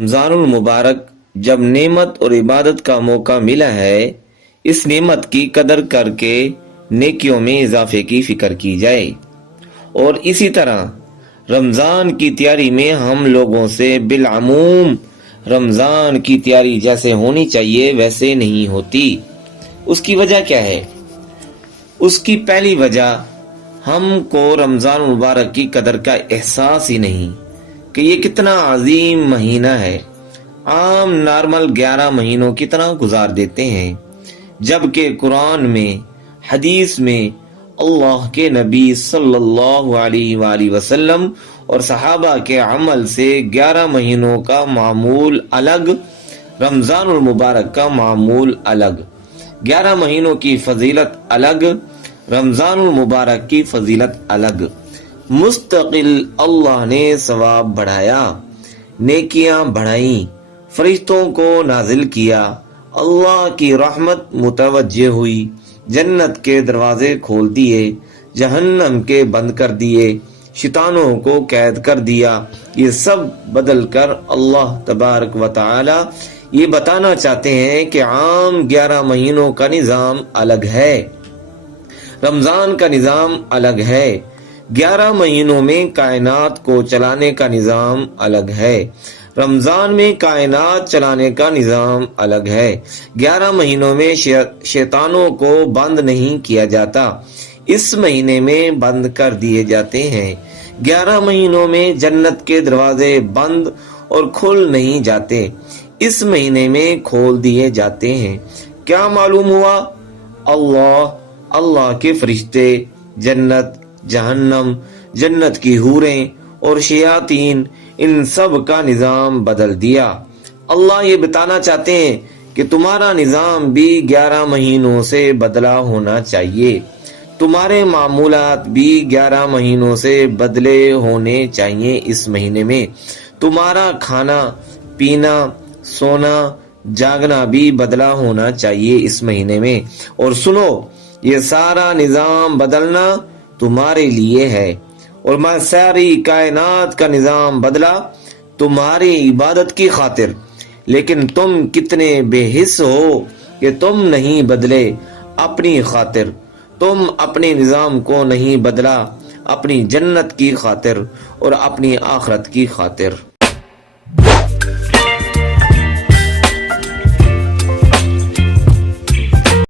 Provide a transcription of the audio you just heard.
رمضان المبارک جب نعمت اور عبادت کا موقع ملا ہے، اس نعمت کی قدر کر کے نیکیوں میں اضافے کی فکر کی جائے، اور اسی طرح رمضان کی تیاری میں ہم لوگوں سے بالعموم رمضان کی تیاری جیسے ہونی چاہیے ویسے نہیں ہوتی۔ اس کی وجہ کیا ہے؟ اس کی پہلی وجہ ہم کو رمضان مبارک کی قدر کا احساس ہی نہیں کہ یہ کتنا عظیم مہینہ ہے۔ عام نارمل 11 مہینوں کی طرح گزار دیتے ہیں، جبکہ قرآن میں، حدیث میں اللہ کے نبی صلی اللہ علیہ وآلہ وسلم اور صحابہ کے عمل سے 11 مہینوں کا معمول الگ، رمضان المبارک کا معمول الگ، 11 مہینوں کی فضیلت الگ، رمضان المبارک کی فضیلت الگ۔ مستقل اللہ نے ثواب بڑھایا، نیکیاں بڑھائیں، فرشتوں کو نازل کیا، اللہ کی رحمت متوجہ ہوئی، جنت کے دروازے کھول دیے، جہنم کے بند کر دیے، شیطانوں کو قید کر دیا۔ یہ سب بدل کر اللہ تبارک و تعالی یہ بتانا چاہتے ہیں کہ عام 11 مہینوں کا نظام الگ ہے، رمضان کا نظام الگ ہے۔ 11 مہینوں میں کائنات کو چلانے کا نظام الگ ہے، رمضان میں کائنات چلانے کا نظام الگ ہے۔ 11 مہینوں میں شیطانوں کو بند نہیں کیا جاتا، اس مہینے میں بند کر دیے جاتے ہیں۔ 11 مہینوں میں جنت کے دروازے بند اور کھل نہیں جاتے، اس مہینے میں کھول دیے جاتے ہیں۔ کیا معلوم ہوا؟ اللہ کے فرشتے، جنت، جہنم، جنت کی حوریں اور شیاطین، ان سب کا نظام بدل دیا۔ اللہ یہ بتانا چاہتے ہیں کہ تمہارا نظام بھی 11 مہینوں سے بدلا ہونا چاہیے، تمہارے معمولات بھی 11 مہینوں سے بدلے ہونے چاہیے۔ اس مہینے میں تمہارا کھانا، پینا، سونا، جاگنا بھی بدلا ہونا چاہیے اس مہینے میں۔ اور سنو، یہ سارا نظام بدلنا تمہارے لیے ہے، اور میں ساری کائنات کا نظام بدلا تمہاری عبادت کی خاطر، لیکن تم کتنے بے حس ہو کہ تم نہیں بدلے اپنی خاطر، تم اپنے نظام کو نہیں بدلا اپنی جنت کی خاطر اور اپنی آخرت کی خاطر۔